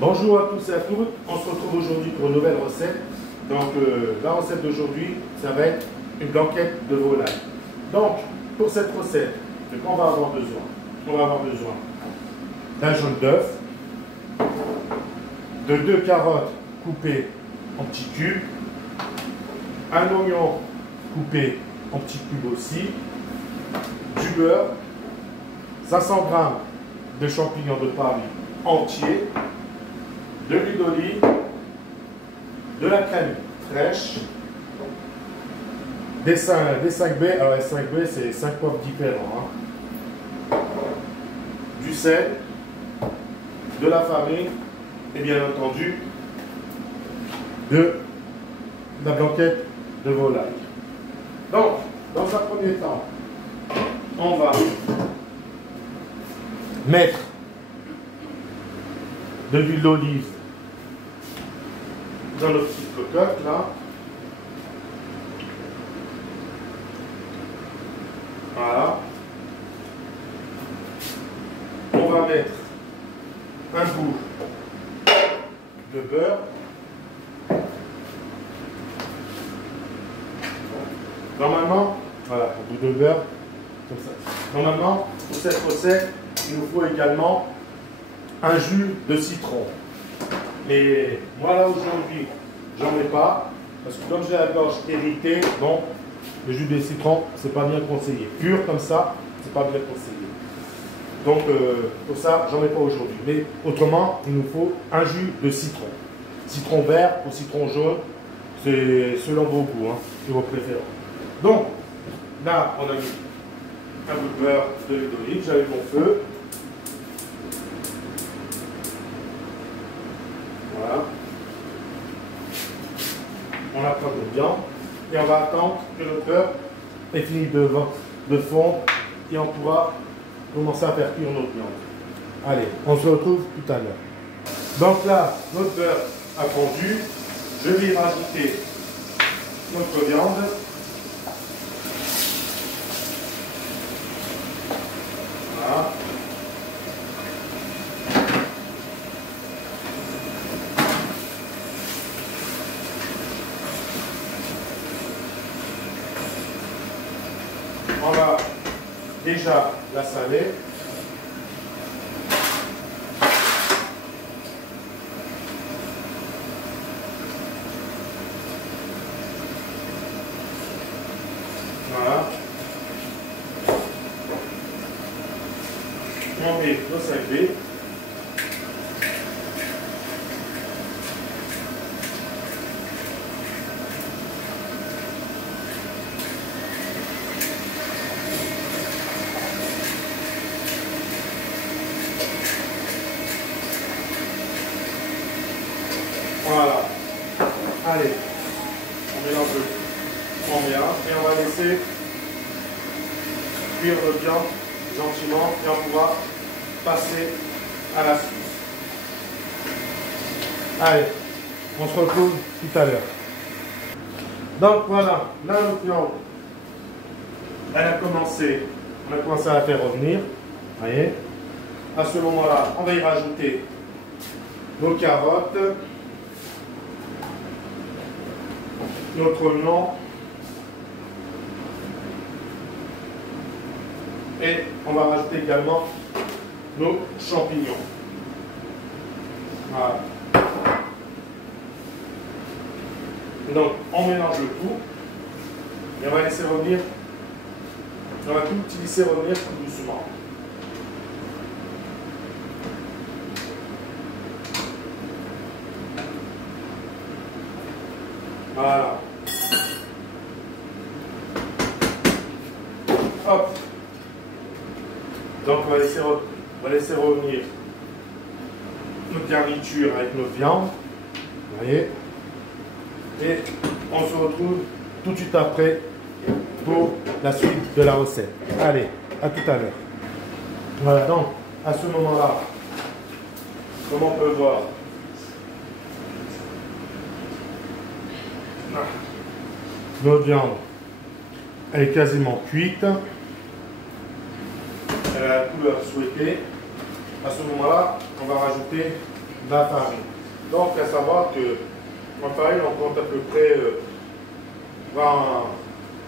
Bonjour à tous et à toutes, on se retrouve aujourd'hui pour une nouvelle recette. Donc la recette d'aujourd'hui, ça va être une blanquette de volaille. Donc pour cette recette, de quoi on va avoir besoin? On va avoir besoin d'un jaune d'œuf, de 2 carottes coupées en petits cubes, un oignon coupé en petits cubes aussi, du beurre, 500 g de champignons de Paris entiers, de l'huile d'olive, de la crème fraîche, des 5 baies. Alors les 5 baies, c'est 5 poivres différents. Du sel, de la farine et bien entendu de la blanquette de volaille. Donc, dans un premier temps, on va mettre de l'huile d'olive dans nos petites cocottes là. Voilà. On va mettre un bout de beurre. Normalement, voilà, un bout de beurre, comme ça. Normalement, pour cette recette, il nous faut également un jus de citron. Mais moi là aujourd'hui, j'en ai pas, parce que comme j'ai la gorge irritée, bon, le jus de citron, c'est pas bien conseillé. Pur comme ça, c'est pas bien conseillé. Donc pour ça, j'en ai pas aujourd'hui. Mais autrement, il nous faut un jus de citron. Citron vert ou citron jaune, c'est selon vos goûts, hein, et vos préférences. Donc là, on a mis un bout de beurre, de l'huile d'olive, j'avais mon feu. Voilà. On la prend bien et on va attendre que le beurre ait fini de fondre et on pourra commencer à faire cuire notre viande. Allez, on se retrouve tout à l'heure. Donc là, notre beurre a fondu. Je vais y rajouter notre viande. Voilà. On va déjà la saler. Voilà. On met nos 5 baies. Voilà. Allez, on mélange le tout en bien et on va laisser cuire notre viande gentiment et on pourra passer à la suite. Allez, on se retrouve tout à l'heure. Donc voilà, là notre viande, on a commencé à la faire revenir. Voyez. À ce moment-là, on va y rajouter nos carottes, notre oignon et on va rajouter également nos champignons. Voilà. Donc on mélange le tout et on va laisser revenir, on va tout laisser revenir tout doucement. Voilà. Hop. Donc on va laisser revenir notre garniture avec notre viande. Vous voyez. Et on se retrouve tout de suite après pour la suite de la recette. Allez, à tout à l'heure. Voilà, donc à ce moment-là, comme on peut voir, notre viande elle est quasiment cuite. Elle a la couleur souhaitée. À ce moment-là, on va rajouter la farine. Donc, à savoir que en farine, on compte à peu près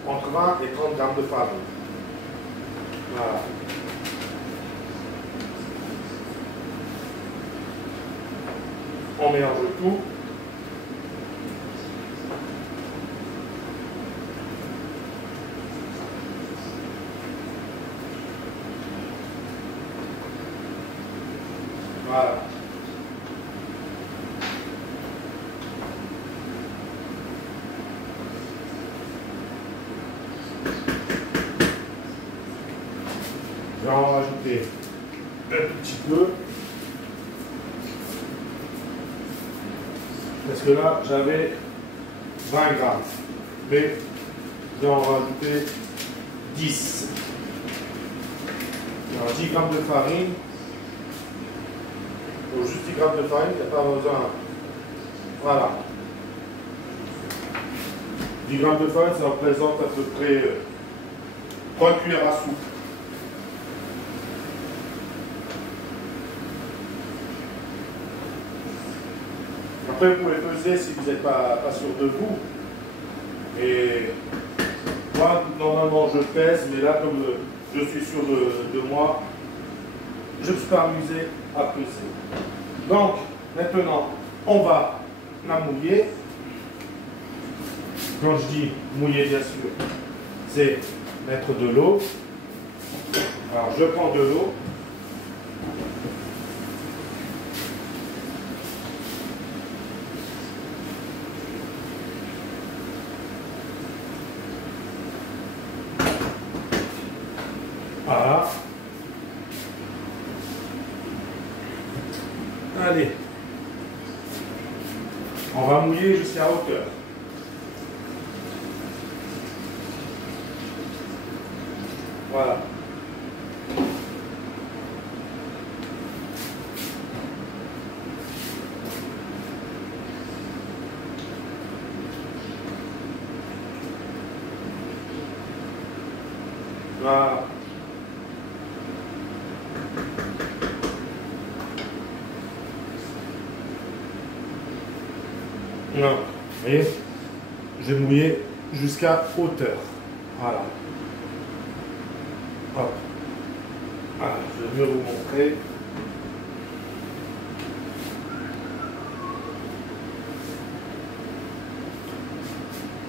entre 20 et 30 grammes de farine. Voilà. On mélange tout. Voilà. Je vais en rajouter un tout petit peu. Parce que là, j'avais 20 grammes. Mais je vais en rajouter 10. Alors 10 grammes de farine. Pour juste 10 grammes de farine, il n'y a pas besoin. Voilà. 10 grammes de farine, ça représente à peu près 3 cuillères à soupe. Après, vous pouvez peser si vous n'êtes pas sûr de vous. Et moi, normalement, je pèse, mais là, comme je suis sûr de moi, je me suis pas amusé à peser. Donc, maintenant, on va la mouiller. Quand je dis mouiller, bien sûr, c'est mettre de l'eau. Alors, je prends de l'eau. Voilà. Allez. On va mouiller jusqu'à hauteur. Voilà. Voilà. Non, vous voyez, je vais mouiller jusqu'à hauteur. Voilà. Hop. Voilà, je vais mieux vous montrer.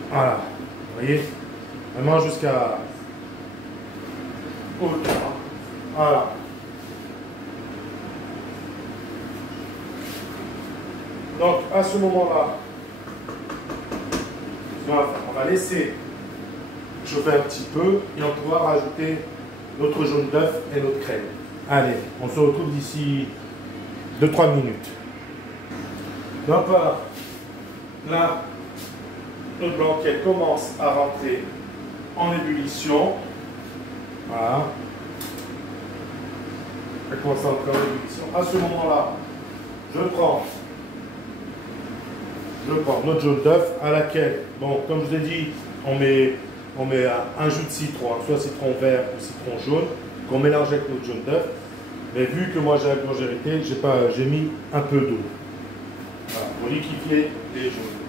Voilà, vous voyez, vraiment jusqu'à hauteur. Voilà. Donc, à ce moment-là, on va laisser chauffer un petit peu et on va pouvoir rajouter notre jaune d'œuf et notre crème. Allez, on se retrouve d'ici 2-3 minutes. Donc voilà, là, notre blanquette commence à rentrer en ébullition. Voilà. Elle commence à rentrer en ébullition. À ce moment-là, je prends notre jaune d'œuf à laquelle, bon, comme je vous ai dit, on met un jus de citron, soit citron vert ou citron jaune, qu'on mélange avec notre jaune d'œuf. Mais vu que moi j'ai la longévité, j'ai mis un peu d'eau. Voilà, pour liquéfier les jaunes.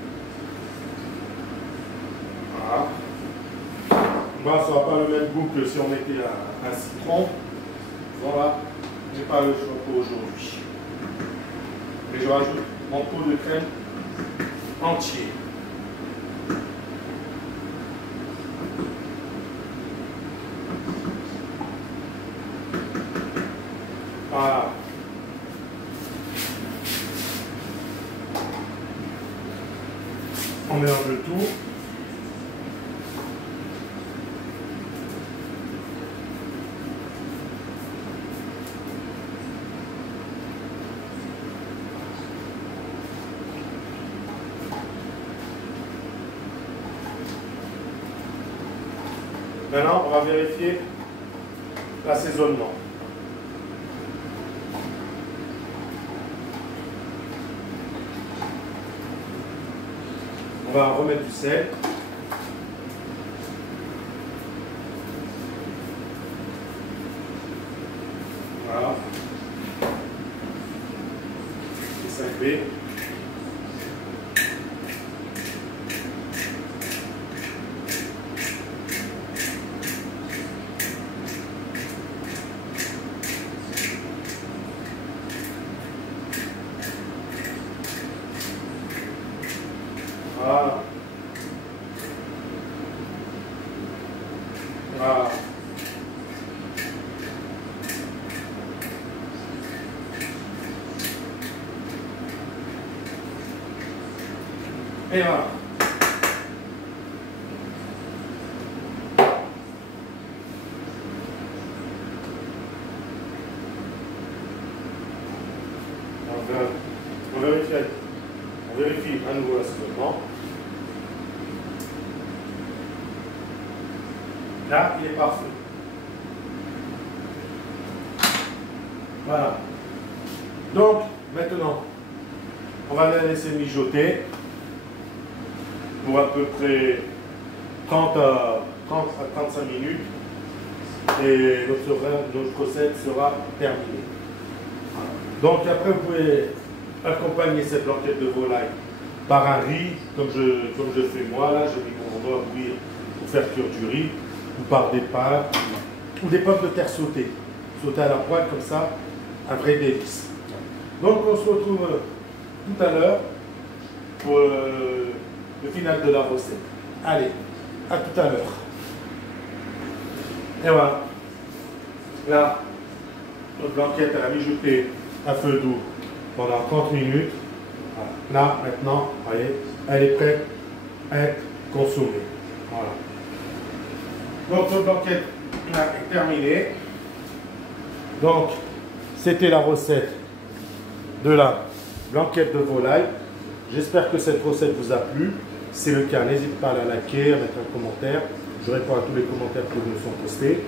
Voilà. Moi, ça n'aura pas le même goût que si on mettait un citron. Voilà, j'ai pas le choix pour aujourd'hui. Et je rajoute mon pot de crème entier. Voilà. On mélange le tout. Maintenant, on va vérifier l'assaisonnement. On va remettre du sel. Voilà. les 5B. Voilà. Voilà. Et voilà. On vérifie à nouveau l'assaisonnement. Là, il est parfait. Voilà. Donc, maintenant, on va la laisser mijoter pour à peu près 30 à 35 minutes et notre recette sera terminée. Donc après, vous pouvez accompagner cette blanquette de volaille par un riz, comme je fais moi. Là, j'ai mis mon endroit à bouillir pour faire cuire du riz, ou par des pâtes, ou des pommes de terre sautées à la poêle, comme ça, un vrai délice. Donc on se retrouve tout à l'heure pour le final de la recette. Allez, à tout à l'heure. Et voilà. Là, notre blanquette, elle a mijoté à feu doux pendant 30 minutes. Voilà. Là, maintenant, vous voyez, elle est prête à être consommée. Voilà. Donc, notre blanquette là, est terminée. Donc, c'était la recette de la blanquette de volaille. J'espère que cette recette vous a plu. Si c'est le cas, n'hésitez pas à la liker, à mettre un commentaire. Je réponds à tous les commentaires qui nous sont postés.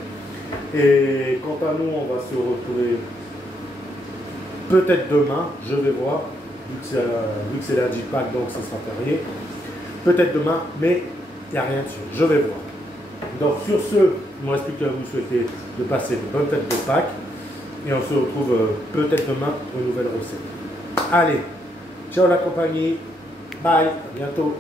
Et quant à nous, on va se retrouver peut-être demain, je vais voir, vu que c'est lundi Pâques, donc ça sera férié. Peut-être demain, mais il n'y a rien de sûr, je vais voir. Donc sur ce, il ne me reste plus qu'à vous souhaiter de passer de bonnes fêtes de Pâques. Et on se retrouve peut-être demain pour une nouvelle recette. Allez, ciao la compagnie, bye, à bientôt.